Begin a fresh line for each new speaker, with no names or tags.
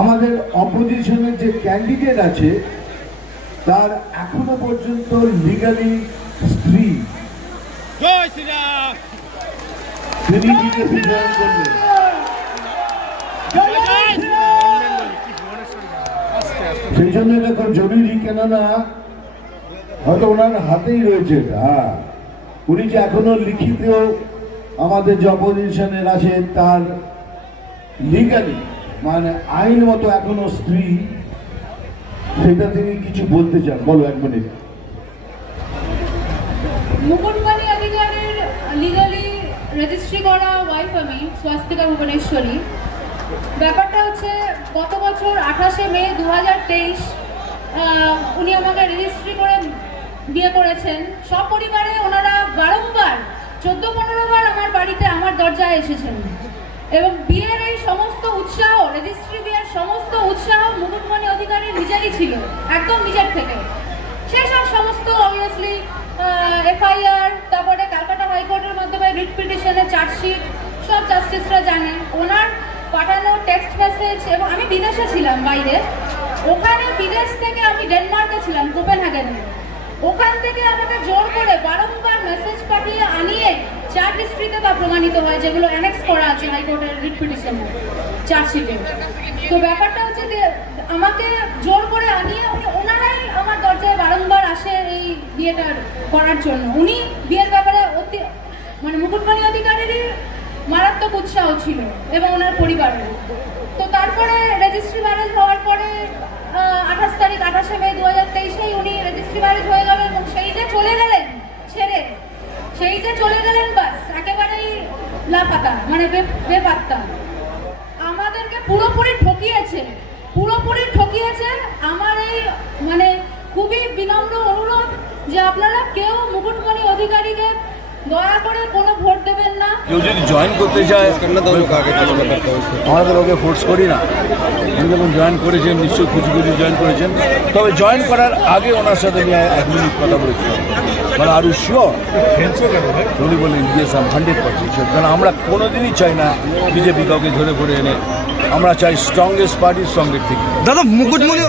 আমাদের অপোজিশনের যে ক্যান্ডিডেট আছে তার এখনও পর্যন্ত লিগালি স্ত্রী। তিনি করলেন সেই জন্য খুব জরুরি কেননা হয়তো ওনার হাতেই রয়েছে এটা, হ্যাঁ। উনি যে এখনও লিখিত আমাদের যে অপোজিশনের আছে তার লিগালি মানে আইন মতো এখনও স্ত্রী, সেটা তিনি কিছু বলতে চান? বলো এক মিনিট।
মুকুটমণি অধিকারের লিগালি রেজিস্ট্রি করা ওয়াইফ আমি স্বাস্তিকা ভুবনেশ্বরী। ব্যাপারটা হচ্ছে, গত বছর আঠাশে মে দু হাজার তেইশ উনি আমাকে রেজিস্ট্রি করে বিয়ে করেছেন। সপরিবারে ওনারা বারংবার, চোদ্দ পনেরো বার আমার বাড়িতে আমার দরজায় এসেছেন। এবং বিয়ের এই সমস্ত উৎসাহ, মুকুটমণি অধিকারী নিজেরই ছিল, একদম নিজের থেকে। সেসব সমস্ত অবভিয়াসলি এফআইআর, তারপরে ক্যালকাটা হাইকোর্টের মাধ্যমে রিট পিটিশনের চার্জশিট সব জাস্টিসরা জানেন। ওনার পাঠানো টেক্সট মেসেজ এবং আমি বিদেশে ছিলাম বাইরে ওখানে বিদেশ থেকে আমি ডেনমার্কে ছিলাম, কোপেনহেগেনে। ওখান থেকে আমাকে জোর করে বারংবার মেসেজ পাঠিয়ে আনিয়ে চার্জ হিস্ট্রিতে তা প্রমাণিত হয়, যেগুলো অ্যানেক্স করা আছে হাইকোর্টের রিট পিটিশনে চার্জশিটে তো ব্যাপারটা হচ্ছে যে আমাকে জোর করে আনিয়ে উনি ওনারাই আমার দরজায় বারংবার আসে এই বিয়েটা করার জন্য। উনি বিয়ের ব্যাপারে অতি মানে মুকুটমণি অধিকারীরই মারাত্মক উৎসাহ ছিল এবং ওনার পরিবারের। তো তারপরে রেজিস্ট্রি ম্যারেজ হওয়ার পরে আঠাশ তারিখ, আঠাশে মে দু হাজার তেইশেই উনি রেজিস্ট্রি ম্যারেজ হয়ে গেলেন এবং সেই যে চলে গেলেন ছেড়ে, সেই যে চলে গেলেন বাস, একেবারেই লাপাতা মানে বেপাত্তা। পুরোপুরি ঠকিয়েছে পুরোপুরি ঠকিয়েছে আমার এই মানে খুবই বিনম্র অনুরোধ যে আপনারা কেউ মুকুটমণি অধিকারীকে দয়া করে কোনো ভোট দেবেন না।
কেউ যদি জয়েন করতে চায় আমরা তো ওকে ফোর্স করি না। উনি যখন জয়েন করেছেন, নিশ্চয়ই খুশি খুশি জয়েন করেছেন। তবে জয়েন করার আগে ওনার সাথে আমি এক মিনিট কথা বলেছিলাম। মানে আরও শিওর উনি বললেন yes am hundred percent sure কারণ আমরা কোনোদিনই চাই না বিজেপি কাউকে ধরে ধরে এনে। আমরা চাই স্ট্রংগেস্ট পার্টি স্ট্রংগেস্ট ঠিক
দাদা, মুকুটমণি